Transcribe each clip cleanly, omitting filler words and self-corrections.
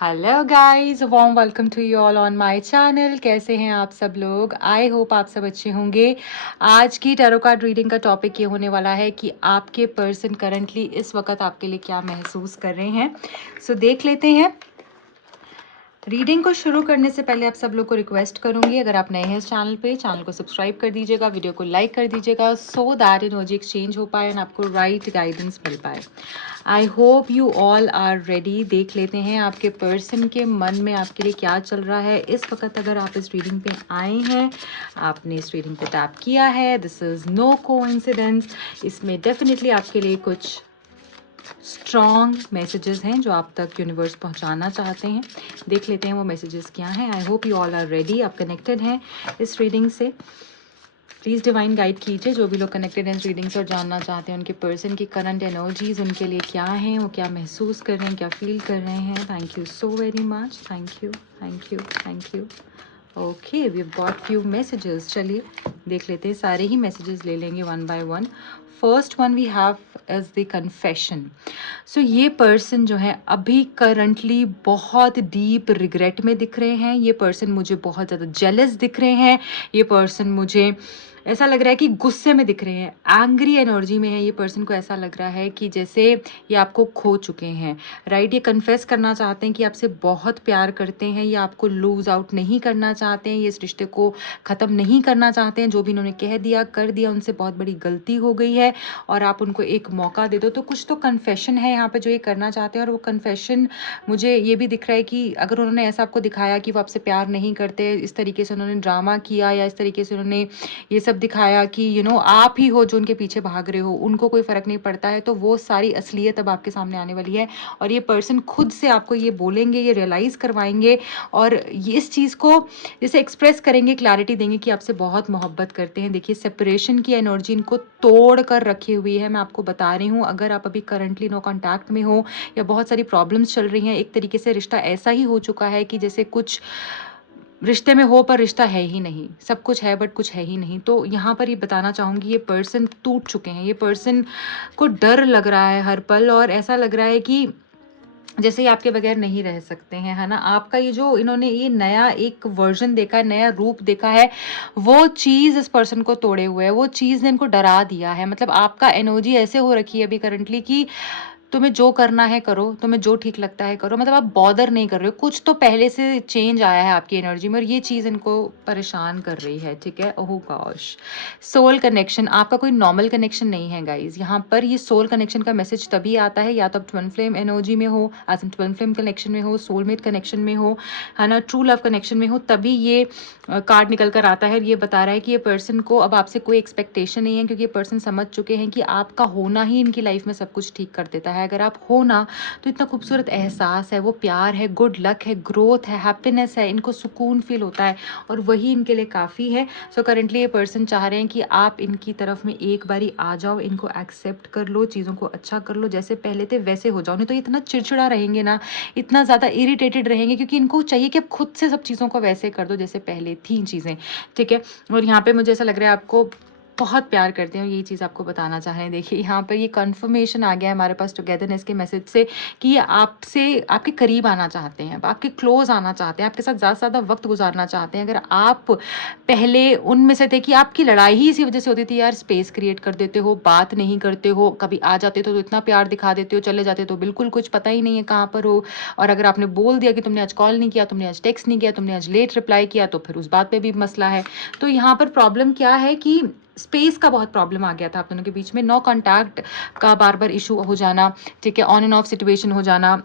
Hello guys, warm welcome to you all on my channel. कैसे हैं आप सब लोग? आई होप आप सब अच्छे होंगे। आज की टैरो कार्ड रीडिंग का टॉपिक ये होने वाला है कि आपके पर्सन करंटली इस वक्त आपके लिए क्या महसूस कर रहे हैं। सो देख लेते हैं। रीडिंग को शुरू करने से पहले आप सब लोग को रिक्वेस्ट करूंगी, अगर आप नए हैं इस चैनल को सब्सक्राइब कर दीजिएगा, वीडियो को लाइक कर दीजिएगा, सो दैट एनर्जी एक्सचेंज हो पाए एंड आपको राइट गाइडेंस मिल पाए। I hope you all are ready. देख लेते हैं आपके पर्सन के मन में आपके लिए क्या चल रहा है इस वक्त। अगर आप इस रीडिंग पे आए हैं, आपने इस रीडिंग पे टैप किया है, दिस इज नो कोइंसिडेंस। इसमें डेफिनेटली आपके लिए कुछ स्ट्रॉन्ग मैसेजेस हैं जो आप तक यूनिवर्स पहुंचाना चाहते हैं। देख लेते हैं वो मैसेजेस क्या हैं। I hope you all are ready, आप कनेक्टेड हैं इस रीडिंग से। प्लीज़ डिवाइन गाइड कीजिए जो भी लोग कनेक्टेड हैं इस रीडिंग से और जानना चाहते हैं उनके पर्सन की करंट एनर्जीज उनके लिए क्या हैं, वो क्या महसूस कर रहे हैं, क्या फील कर रहे हैं। Thank you so very much. Thank you, thank you, thank you. Okay, we got few messages. चलिए देख लेते हैं, सारे ही मैसेजेस ले लेंगे one by one. First one we have is the confession. So ये पर्सन जो है अभी करंटली बहुत डीप रिग्रेट में दिख रहे हैं। ये पर्सन मुझे बहुत ज़्यादा जेलस दिख रहे हैं। ये पर्सन मुझे ऐसा लग रहा है कि गुस्से में दिख रहे हैं, एंग्री एनर्जी में है। ये पर्सन को ऐसा लग रहा है कि जैसे ये आपको खो चुके हैं, राइट। ये कन्फेस करना चाहते हैं कि आपसे बहुत प्यार करते हैं, ये आपको लूज आउट नहीं करना चाहते हैं, ये इस रिश्ते को ख़त्म नहीं करना चाहते हैं। जो भी इन्होंने कह दिया कर दिया, उनसे बहुत बड़ी गलती हो गई है और आप उनको एक मौका दे दो। तो कुछ तो कन्फेशन है यहाँ पे जो ये करना चाहते हैं। और वो कन्फेशन मुझे ये भी दिख रहा है कि अगर उन्होंने ऐसा आपको दिखाया कि वो आपसे प्यार नहीं करते, इस तरीके से उन्होंने ड्रामा किया या इस तरीके से उन्होंने ये सब दिखाया कि आप ही हो जो उनके पीछे भाग रहे हो, उनको कोई फर्क नहीं पड़ता है, तो वो सारी असलियत अब आपके सामने आने वाली है। और ये पर्सन खुद से आपको ये बोलेंगे, ये रियलाइज करवाएंगे और ये इस चीज़ को जैसे एक्सप्रेस करेंगे, क्लैरिटी देंगे कि आपसे बहुत मोहब्बत करते हैं। देखिए, सेपरेशन की एनर्जी इनको तोड़ कर रखी हुई है। मैं आपको बता रही हूँ, अगर आप अभी करंटली नो कॉन्टैक्ट में हो या बहुत सारी प्रॉब्लम्स चल रही हैं, एक तरीके से रिश्ता ऐसा ही हो चुका है कि जैसे कुछ रिश्ते में हो पर रिश्ता है ही नहीं, सब कुछ है बट कुछ है ही नहीं। तो यहाँ पर ये बताना चाहूँगी, ये पर्सन टूट चुके हैं। ये पर्सन को डर लग रहा है हर पल और ऐसा लग रहा है कि जैसे ये आपके बगैर नहीं रह सकते हैं, है ना। आपका ये जो इन्होंने ये नया एक वर्जन देखा है, नया रूप देखा है, वो चीज़ इस पर्सन को तोड़े हुए है, वो चीज़ ने इनको डरा दिया है। मतलब आपका एनर्जी ऐसे हो रखी है अभी करंटली कि तुम्हें जो करना है करो, तुम्हें जो ठीक लगता है करो, मतलब आप बॉदर नहीं कर रहे हो। कुछ तो पहले से चेंज आया है आपकी एनर्जी में और ये चीज़ इनको परेशान कर रही है, ठीक है। ओह गॉश, सोल कनेक्शन आपका कोई नॉर्मल कनेक्शन नहीं है गाइज। यहाँ पर ये सोल कनेक्शन का मैसेज तभी आता है या तो आप ट्विन फ्लेम एनर्जी में हो, as in twin flame connection में हो, सोलमेट कनेक्शन में हो, है ना, ट्रू लव कनेक्शन में हो, तभी ये कार्ड निकल कर आता है। ये बता रहा है कि ये पर्सन को अब आपसे कोई एक्सपेक्टेशन नहीं है, क्योंकि ये पर्सन समझ चुके हैं कि आपका होना ही इनकी लाइफ में सब कुछ ठीक कर देता है। अगर आप हो ना, तो इतना खूबसूरत एहसास है, वो प्यार है, गुड लक है, ग्रोथ है, हैप्पीनेस है, इनको सुकून फील होता है और वही इनके लिए काफ़ी है। सो करंटली ये पर्सन चाह रहे हैं कि आप इनकी तरफ में एक बारी आ जाओ, इनको एक्सेप्ट कर लो, चीज़ों को अच्छा कर लो, जैसे पहले थे वैसे हो जाओ। नहीं तो इतना चिड़चिड़ा रहेंगे ना, इतना ज़्यादा इरिटेटेड रहेंगे, क्योंकि इनको चाहिए कि आप खुद से सब चीज़ों को वैसे कर दो जैसे पहले थी चीज़ें, ठीक है। और यहाँ पे मुझे ऐसा लग रहा है आपको बहुत प्यार करते हैं, यही चीज़ आपको बताना चाह रहे हैं। देखिए, यहाँ पर ये कंफर्मेशन आ गया है हमारे पास टुगेदरनेस के मैसेज से कि ये आपसे आपके करीब आना चाहते हैं, आपके क्लोज आना चाहते हैं, आपके साथ ज़्यादा से ज़्यादा वक्त गुजारना चाहते हैं। अगर आप पहले उनमें से थे कि आपकी लड़ाई ही इसी वजह से होती थी, यार स्पेस क्रिएट कर देते हो, बात नहीं करते हो, कभी आ जाते तो इतना प्यार दिखा देते हो, चले जाते तो बिल्कुल कुछ पता ही नहीं है कहाँ पर हो। और अगर आपने बोल दिया कि तुमने आज कॉल नहीं किया, तुमने आज टेक्स्ट नहीं किया, तुमने आज लेट रिप्लाई किया, तो फिर उस बात पे भी मसला है। तो यहाँ पर प्रॉब्लम क्या है कि स्पेस का बहुत प्रॉब्लम आ गया था आप दोनों के बीच में, नो कॉन्टैक्ट का बार बार इशू हो जाना, ठीक है, ऑन एंड ऑफ सिचुएशन हो जाना।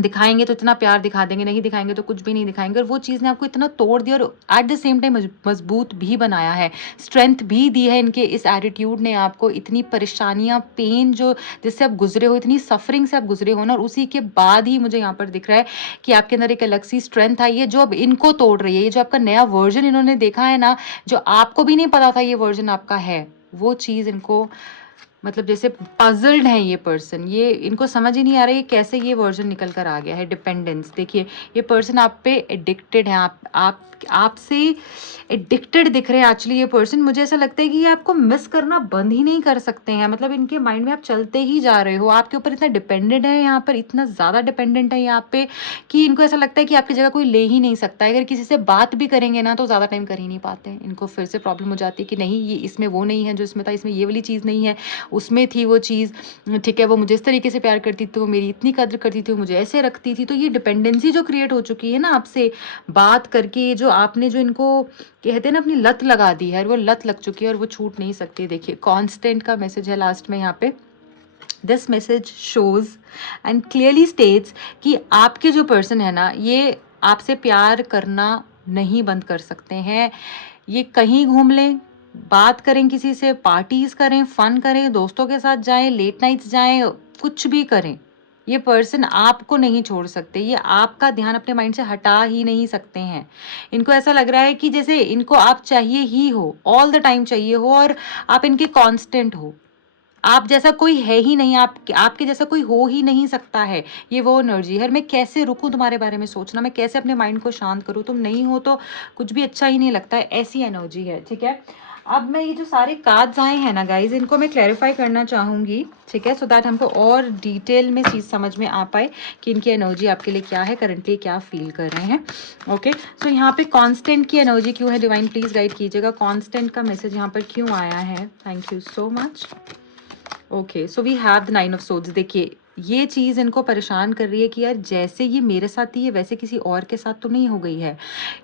दिखाएंगे तो इतना प्यार दिखा देंगे, नहीं दिखाएंगे तो कुछ भी नहीं दिखाएंगे। और वो चीज़ ने आपको इतना तोड़ दिया और एट द सेम टाइम मजबूत भी बनाया है, स्ट्रेंथ भी दी है। इनके इस एटीट्यूड ने आपको इतनी परेशानियां, पेन जो जिससे आप गुजरे हो, इतनी सफरिंग से आप गुजरे हो ना, और उसी के बाद ही मुझे यहाँ पर दिख रहा है कि आपके अंदर एक अलग सी स्ट्रेंथ आई है जो अब इनको तोड़ रही है। ये जो आपका नया वर्जन इन्होंने देखा है ना, जो आपको भी नहीं पता था ये वर्जन आपका है, वो चीज़ इनको मतलब जैसे पजल्ड है ये पर्सन, ये इनको समझ ही नहीं आ रहा है कैसे ये वर्जन निकल कर आ गया है। डिपेंडेंस, देखिए ये पर्सन आप पे एडिक्टेड है, आप आपसे एडिक्टेड दिख रहे हैं एक्चुअली ये पर्सन। मुझे ऐसा लगता है कि ये आपको मिस करना बंद ही नहीं कर सकते हैं, मतलब इनके माइंड में आप चलते ही जा रहे हो, आपके ऊपर इतना डिपेंडेंट है, यहाँ पर इतना ज़्यादा डिपेंडेंट है यहाँ पे कि इनको ऐसा लगता है कि आपकी जगह कोई ले ही नहीं सकता है। अगर किसी से बात भी करेंगे ना तो ज़्यादा टाइम कर ही नहीं पाते हैं, इनको फिर से प्रॉब्लम हो जाती है कि नहीं ये इसमें वो नहीं है जो इसमें था, इसमें ये वाली चीज़ नहीं है, उसमें थी वो चीज़, ठीक है, वो मुझे इस तरीके से प्यार करती थी, वो मेरी इतनी कद्र करती थी, वो मुझे ऐसे रखती थी। तो ये डिपेंडेंसी जो क्रिएट हो चुकी है ना आपसे बात करके, जो आपने जो इनको कहते हैं ना अपनी लत लगा दी है, वो लत लग चुकी है और वो छूट नहीं सकती। देखिए कांस्टेंट का मैसेज है लास्ट में यहाँ पे। This message shows and clearly states कि आपके जो पर्सन है ना ये आपसे प्यार करना नहीं बंद कर सकते हैं। ये कहीं घूम लें, बात करें किसी से, पार्टीज करें, फन करें, दोस्तों के साथ जाएं, लेट नाइट्स जाएं, कुछ भी करें, ये पर्सन आपको नहीं छोड़ सकते, ये आपका ध्यान अपने माइंड से हटा ही नहीं सकते हैं। इनको ऐसा लग रहा है कि जैसे इनको आप चाहिए ही हो, ऑल द टाइम चाहिए हो और आप इनके कांस्टेंट हो, आप जैसा कोई है ही नहीं, आपके जैसा कोई हो ही नहीं सकता है। ये वो एनर्जी है, मैं कैसे रुकूं तुम्हारे बारे में सोचना, मैं कैसे अपने माइंड को शांत करूं, तुम नहीं हो तो कुछ भी अच्छा ही नहीं लगता है, ऐसी एनर्जी है। ठीक है, अब मैं ये जो सारे कार्ड्स आए हैं ना गाइज, इनको मैं क्लैरिफाई करना चाहूंगी, ठीक है, सो दैट हमको और डिटेल में चीज़ समझ में आ पाए कि इनकी एनर्जी आपके लिए क्या है, करंटली क्या फील कर रहे हैं। ओके, सो यहाँ पे कांस्टेंट की एनर्जी क्यों है, डिवाइन प्लीज गाइड कीजिएगा, कांस्टेंट का मैसेज यहाँ पर क्यों आया है। Thank you so much. Okay, so we have the 9 of swords. देखिए ये चीज़ इनको परेशान कर रही है कि यार जैसे ये मेरे साथ ही है वैसे किसी और के साथ तो नहीं हो गई है।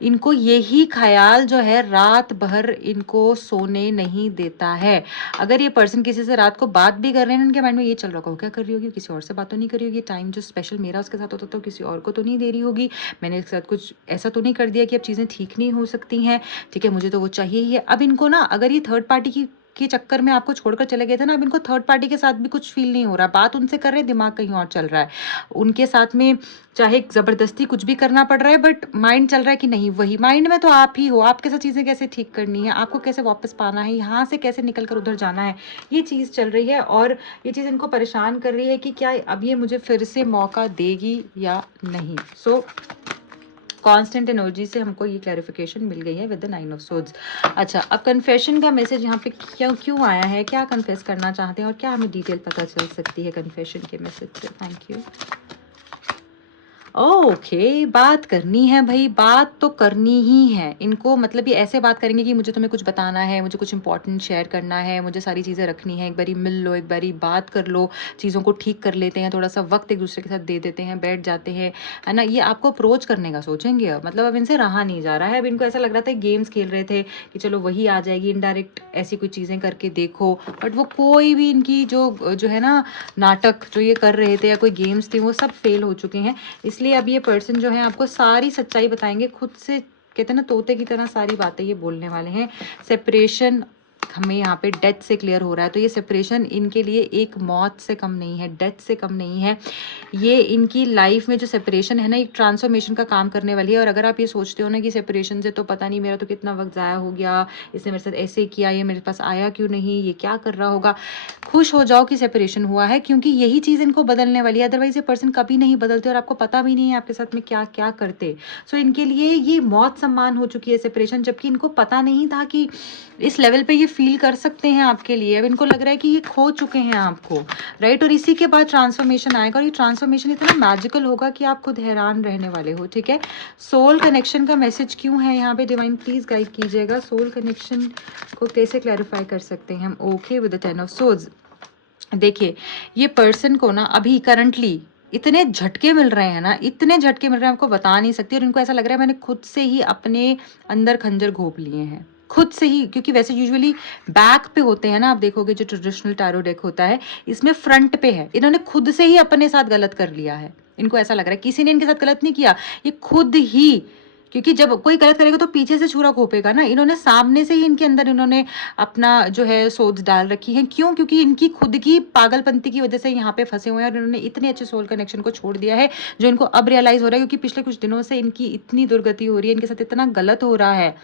इनको यही ख्याल जो है रात भर इनको सोने नहीं देता है। अगर ये पर्सन किसी से रात को बात भी कर रहे हैं, इनके माइंड में ये चल रहा होगा क्या कर रही होगी, किसी और से बात तो नहीं कर रही होगी, टाइम जो स्पेशल मेरा उसके साथ होता तो किसी और को तो नहीं दे रही होगी, मैंने इसके साथ कुछ ऐसा तो नहीं कर दिया कि अब चीज़ें ठीक नहीं हो सकती हैं, ठीक है, मुझे तो वो चाहिए ही है। अब इनको ना अगर ये थर्ड पार्टी की के चक्कर में आपको छोड़कर चले गए थे ना, अब इनको थर्ड पार्टी के साथ भी कुछ फील नहीं हो रहा, बात उनसे कर रहे हैं, दिमाग कहीं और चल रहा है, उनके साथ में चाहे जबरदस्ती कुछ भी करना पड़ रहा है, बट माइंड चल रहा है कि नहीं वही, माइंड में तो आप ही हो, आपके साथ चीज़ें कैसे ठीक करनी है, आपको कैसे वापस पाना है, यहाँ से कैसे निकल कर उधर जाना है, ये चीज़ चल रही है। और ये चीज़ इनको परेशान कर रही है कि क्या अब ये मुझे फिर से मौका देगी या नहीं। सो कांस्टेंट एनर्जी से हमको ये क्लैरिफिकेशन मिल गई है विद द 9 ऑफ सोर्ड्स। अच्छा, अब कन्फेशन का मैसेज यहाँ पे क्यों आया है, क्या कन्फेस करना चाहते हैं और क्या हमें डिटेल पता चल सकती है कन्फेशन के मैसेज से। Thank you. ओके, बात करनी है भाई, बात तो करनी ही है इनको, मतलब ये ऐसे बात करेंगे कि मुझे तुम्हें कुछ बताना है, मुझे कुछ इंपॉर्टेंट शेयर करना है, मुझे सारी चीज़ें रखनी है, एक बारी मिल लो, एक बारी बात कर लो, चीज़ों को ठीक कर लेते हैं, थोड़ा सा वक्त एक दूसरे के साथ दे देते हैं, बैठ जाते हैं, है ना। ये आपको अप्रोच करने का सोचेंगे अब, मतलब अब इनसे रहा नहीं जा रहा है। अब इनको ऐसा लग रहा था गेम्स खेल रहे थे कि चलो वही आ जाएगी, इनडायरेक्ट ऐसी कोई चीज़ें करके देखो, बट वो कोई भी इनकी जो है ना नाटक जो ये कर रहे थे या कोई गेम्स थे वो सब फेल हो चुके हैं। इसलिए अब ये पर्सन जो है आपको सारी सच्चाई बताएंगे, खुद से कहते हैं ना तोते की तरह सारी बातें ये बोलने वाले हैं। सेपरेशन हमें यहाँ पे डेथ से क्लियर हो रहा है, तो ये सेपरेशन इनके लिए एक मौत से कम नहीं है, डेथ से कम नहीं है। ये इनकी लाइफ में जो सेपरेशन है ना एक ट्रांसफॉर्मेशन का काम करने वाली है। और अगर आप ये सोचते हो ना कि सेपरेशन से तो पता नहीं मेरा तो कितना वक्त ज़ाया हो गया, इसने मेरे साथ ऐसे किया, ये मेरे पास आया क्यों नहीं, ये क्या कर रहा होगा, खुश हो जाओ कि सेपरेशन हुआ है, क्योंकि यही चीज़ इनको बदलने वाली है। अदरवाइज ये पर्सन कभी नहीं बदलते और आपको पता भी नहीं है आपके साथ में क्या क्या करते। सो इनके लिए ये मौत सम्मान हो चुकी है सेपरेशन, जबकि इनको पता नहीं था कि इस लेवल पे ये फील कर सकते हैं आपके लिए। अब इनको लग रहा है कि ये खो चुके हैं आपको, राइट। और इसी के बाद ट्रांसफॉर्मेशन आएगा और ये ट्रांसफॉर्मेशन इतना मैजिकल होगा कि आप खुद हैरान रहने वाले हो, ठीक है। सोल कनेक्शन का मैसेज क्यों है यहाँ पे, डिवाइन प्लीज गाइड कीजिएगा, सोल कनेक्शन को कैसे क्लैरिफाई कर सकते हैं हम। Okay, with the 10 of swords. देखिए ये पर्सन को ना अभी करंटली इतने झटके मिल रहे हैं ना, इतने झटके मिल रहे हैं आपको बता नहीं सकती। और इनको ऐसा लग रहा है मैंने खुद से ही अपने अंदर खंजर घोंप लिए हैं, खुद से ही, क्योंकि वैसे यूजुअली बैक पे होते हैं ना, आप देखोगे जो ट्रेडिशनल टैरो डेक होता है इसमें फ्रंट पे है, इन्होंने खुद से ही अपने साथ गलत कर लिया है। इनको ऐसा लग रहा है किसी ने इनके साथ गलत नहीं किया, ये खुद ही क्योंकि जब कोई गलत करेगा तो पीछे से छुरा घोंपेगा ना, इन्होंने सामने से ही इनके अंदर इन्होंने अपना जो है सोच डाल रखी है। क्यों? क्योंकि इनकी खुद की पागलपंती की वजह से यहाँ पे फंसे हुए हैं और इन्होंने इतने अच्छे सोल कनेक्शन को छोड़ दिया है जो इनको अब रियलाइज हो रहा है, क्योंकि पिछले कुछ दिनों से इनकी इतनी दुर्गति हो रही है, इनके साथ इतना गलत हो रहा है।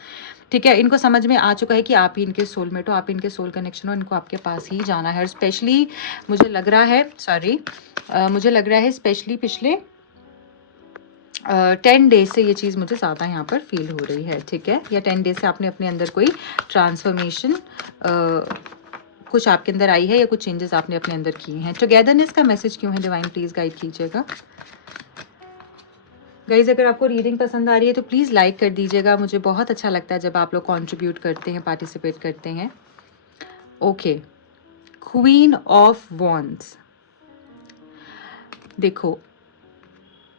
ठीक है, इनको समझ में आ चुका है कि आप ही इनके सोलमेट हो, आप इनके सोल कनेक्शन हो, इनको आपके पास ही जाना है। और स्पेशली मुझे लग रहा है, मुझे लग रहा है स्पेशली पिछले 10 डेज से ये चीज़ मुझे ज़्यादा यहाँ पर फील हो रही है। ठीक है, या 10 डेज से आपने अपने अंदर कोई ट्रांसफॉर्मेशन कुछ आपके अंदर आई है या कुछ चेंजेस आपने अपने अंदर किए हैं। टुगेदरनेस का मैसेज क्यों है डिवाइन, प्लीज गाइड कीजिएगा। गाइज अगर आपको रीडिंग पसंद आ रही है तो प्लीज़ लाइक कर दीजिएगा, मुझे बहुत अच्छा लगता है जब आप लोग कंट्रीब्यूट करते हैं, पार्टिसिपेट करते हैं। Okay, queen of wands. देखो,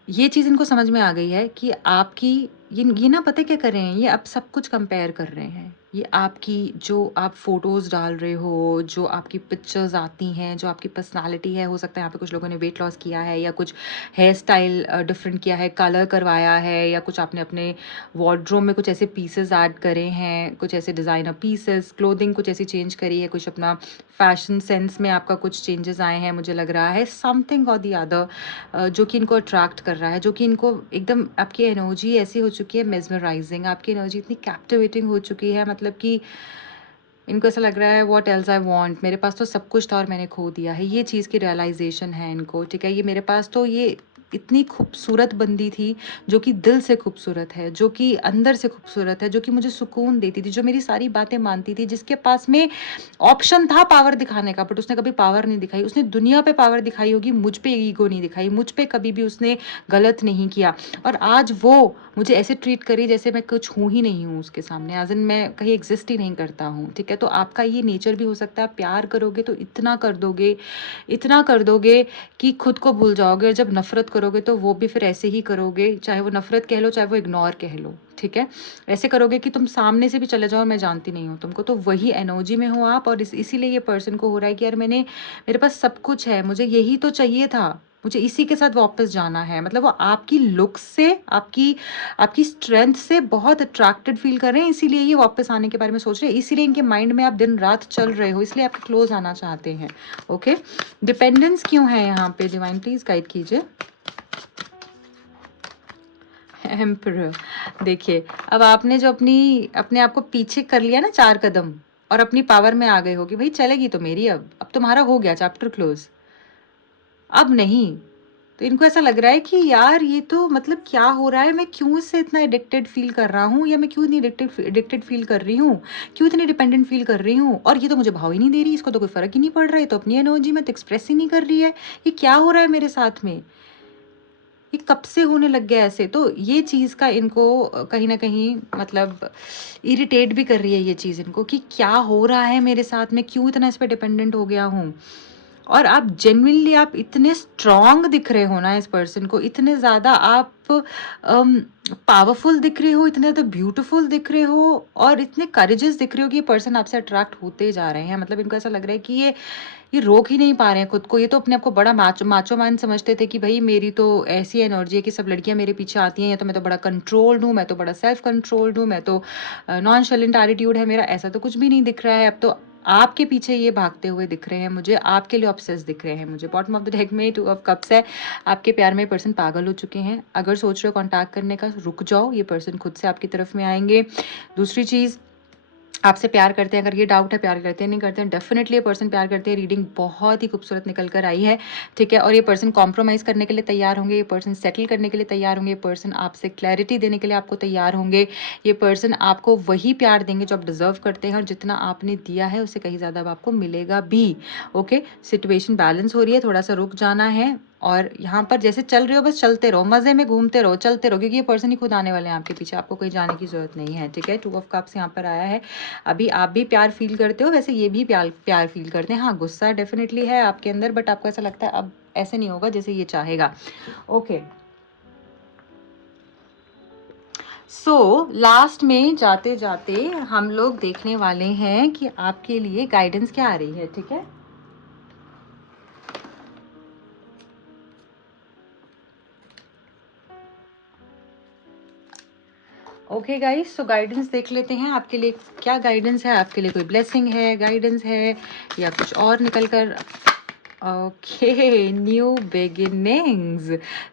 ये चीज़ इनको समझ में आ गई है कि आपकी ये ना पता क्या कर रहे हैं, ये अब सब कुछ कंपेयर कर रहे हैं। ये आपकी जो आप फोटोज़ डाल रहे हो, जो आपकी पिक्चर्स आती हैं, जो आपकी पर्सनालिटी है, हो सकता है यहाँ पे कुछ लोगों ने वेट लॉस किया है या कुछ हेयर स्टाइल डिफरेंट किया है, कलर करवाया है, या कुछ आपने अपने वार्डरोब में कुछ ऐसे पीसेस ऐड करे हैं, कुछ ऐसे डिज़ाइनर पीसेस, क्लोथिंग कुछ ऐसी चेंज करी है, कुछ अपना फैशन सेंस में आपका कुछ चेंजेस आए हैं। मुझे लग रहा है समथिंग और दी अदर जो कि इनको अट्रैक्ट कर रहा है, जो कि इनको एकदम आपकी एनर्जी ऐसी हो चुकी है मेस्मराइजिंग, आपकी एनर्जी इतनी कैप्टिवेटिंग हो चुकी है, मतलब कि इनको ऐसा लग रहा है व्हाट एल्स आई वांट, मेरे पास तो सब कुछ था और मैंने खो दिया है। ये चीज़ की रियलाइजेशन है इनको। ठीक है, ये मेरे पास तो ये इतनी खूबसूरत बंदी थी जो कि दिल से खूबसूरत है, जो कि अंदर से खूबसूरत है, जो कि मुझे सुकून देती थी, जो मेरी सारी बातें मानती थी, जिसके पास में ऑप्शन था पावर दिखाने का, बट उसने कभी पावर नहीं दिखाई। उसने दुनिया पे पावर दिखाई होगी, मुझ पे ईगो नहीं दिखाई, मुझ पे कभी भी उसने गलत नहीं किया। और आज वो मुझे ऐसे ट्रीट करी जैसे मैं कुछ हूँ ही नहीं हूँ उसके सामने, एज इन मैं कहीं एग्जिस्ट ही नहीं करता हूँ। ठीक है, तो आपका ये नेचर भी हो सकता है, प्यार करोगे तो इतना कर दोगे, इतना कर दोगे कि खुद को भूल जाओगे, और जब नफरत करोगे तो वो भी फिर ऐसे ही करोगे, चाहे वो नफरत कह लो चाहे वो इग्नोर कह लो। ठीक है, ऐसे करोगे कि तुम सामने से भी चले जाओ, मैं जानती नहीं हूँ तुमको, तो वही एनर्जी में हो आप। और इसीलिए ये पर्सन को हो रहा है कि यार मेरे पास सब कुछ है, मुझे यही तो चाहिए था, मुझे इसी के साथ वापस जाना है। मतलब वो आपकी लुक्स से, आपकी आपकी स्ट्रेंथ से बहुत अट्रैक्टेड फील कर रहे हैं, इसीलिए ये वापस आने के बारे में सोच रहे हैं, इसीलिए इनके माइंड में आप दिन रात चल रहे हो, इसलिए आपके क्लोज आना चाहते हैं। ओके, डिपेंडेंस क्यों है यहाँ पे डिवाइन, प्लीज गाइड कीजिए। एम्परर, देखिए अब आपने जो अपने आप को पीछे कर लिया ना 4 कदम, और अपनी पावर में आ गए हो कि भाई चलेगी तो मेरी, अब तुम्हारा हो गया चैप्टर क्लोज, अब नहीं। तो इनको ऐसा लग रहा है कि यार ये तो मतलब क्या हो रहा है, मैं क्यों इससे इतना एडिक्टेड फील कर रहा हूँ, या मैं क्यों इतनी एडिक्टेड फील कर रही हूँ, क्यों इतनी डिपेंडेंट फील कर रही हूँ, और ये तो मुझे भाव ही नहीं दे रही, इसको तो कोई फर्क ही नहीं पड़ रहा है, तो अपनी एनर्जी में तो एक्सप्रेस ही नहीं कर रही है, ये क्या हो रहा है मेरे साथ में, ये कब से होने लग गया ऐसे। तो ये चीज़ का इनको कहीं ना कहीं मतलब इरिटेट भी कर रही है ये चीज़ इनको, कि क्या हो रहा है मेरे साथ में, क्यों इतना इस पर डिपेंडेंट हो गया हूँ। और आप जेन्युइनली आप इतने स्ट्रांग दिख रहे हो ना इस पर्सन को, इतने ज़्यादा आप पावरफुल दिख रहे हो, इतने ज़्यादा ब्यूटीफुल दिख रहे हो, और इतने करेजेस दिख रहे हो कि ये पर्सन आपसे अट्रैक्ट होते जा रहे हैं। मतलब इनको ऐसा लग रहा है कि ये रोक ही नहीं पा रहे हैं खुद को। ये तो अपने आप को बड़ा माचो मैन समझते थे कि भाई मेरी तो ऐसी एनर्जी है कि सब लड़कियां मेरे पीछे आती हैं, या तो मैं तो बड़ा कंट्रोल्ड हूँ, मैं तो बड़ा सेल्फ कंट्रोल्ड हूँ, मैं तो नॉन शैलेंट एटीट्यूड है मेरा। ऐसा तो कुछ भी नहीं दिख रहा है, अब तो आपके पीछे ये भागते हुए दिख रहे हैं मुझे, आपके लिए ऑब्सेस दिख रहे हैं मुझे। बॉटम ऑफ द डेक में 2 ऑफ कप्स है, आपके प्यार में पर्सन पागल हो चुके हैं। अगर सोच रहे हो कांटेक्ट करने का, रुक जाओ, ये पर्सन खुद से आपकी तरफ में आएंगे। दूसरी चीज़, आपसे प्यार करते हैं, अगर ये डाउट है प्यार करते हैं नहीं करते हैं, डेफिनेटली ये पर्सन प्यार करते हैं। रीडिंग बहुत ही खूबसूरत निकल कर आई है। ठीक है, और ये पर्सन कॉम्प्रोमाइज़ करने के लिए तैयार होंगे, ये पर्सन सेटल करने के लिए तैयार होंगे, ये पर्सन आपसे क्लैरिटी देने के लिए आपको तैयार होंगे, ये पर्सन आपको वही प्यार देंगे जो आप डिजर्व करते हैं, और जितना आपने दिया है उससे कहीं ज़्यादा अब आपको मिलेगा भी। ओके, सिचुएशन बैलेंस हो रही है, थोड़ा सा रुक जाना है, और यहाँ पर जैसे चल रहे हो बस चलते रहो, मजे में घूमते रहो, चलते रहो, क्योंकि ये पर्सन ही खुद आने वाले हैं आपके पीछे, आपको कहीं जाने की जरूरत नहीं है। ठीक है, 2 ऑफ कप्स यहाँ पर आया है। अभी आप भी प्यार फील करते हो, वैसे ये भी प्यार फील करते हैं। हाँ, गुस्सा डेफिनेटली है आपके अंदर, बट आपको ऐसा लगता है अब ऐसे नहीं होगा जैसे ये चाहेगा। ओके, सो लास्ट में जाते जाते हम लोग देखने वाले हैं कि आपके लिए गाइडेंस क्या आ रही है। ठीक है, ओके गाइस, सो गाइडेंस देख लेते हैं आपके लिए क्या गाइडेंस है। आपके लिए कोई ब्लेसिंग है, गाइडेंस है, या कुछ और निकल कर। Okay, new beginnings.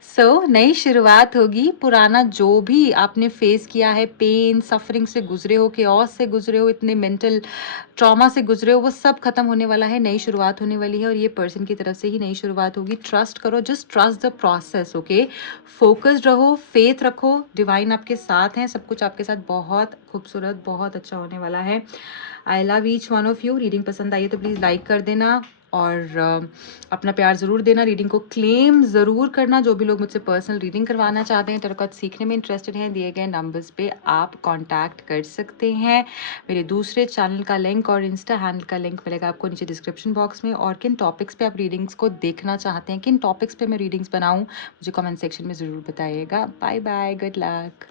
सो नई शुरुआत होगी। पुराना जो भी आपने फेस किया है, पेन सफरिंग से गुजरे हो, केओस से गुजरे हो, इतने मेंटल ट्रॉमा से गुजरे हो, वो सब खत्म होने वाला है। नई शुरुआत होने वाली है और ये पर्सन की तरफ से ही नई शुरुआत होगी। ट्रस्ट करो, just trust the process. Okay, focused रहो, फेथ रखो, डिवाइन आपके साथ हैं, सब कुछ आपके साथ बहुत खूबसूरत, बहुत अच्छा होने वाला है। I love each one of you. Reading पसंद आई है तो प्लीज़ लाइक कर देना और अपना प्यार ज़रूर देना। रीडिंग को क्लेम ज़रूर करना। जो भी लोग मुझसे पर्सनल रीडिंग करवाना चाहते हैं, टैरो कार्ड सीखने में इंटरेस्टेड हैं, दिए गए नंबर्स पे आप कांटेक्ट कर सकते हैं। मेरे दूसरे चैनल का लिंक और इंस्टा हैंडल का लिंक मिलेगा आपको नीचे डिस्क्रिप्शन बॉक्स में। और किन टॉपिक्स पे आप रीडिंग्स को देखना चाहते हैं, किन टॉपिक्स पे मैं रीडिंग्स बनाऊँ, मुझे कमेंट सेक्शन में ज़रूर बताइएगा। Bye bye, good luck.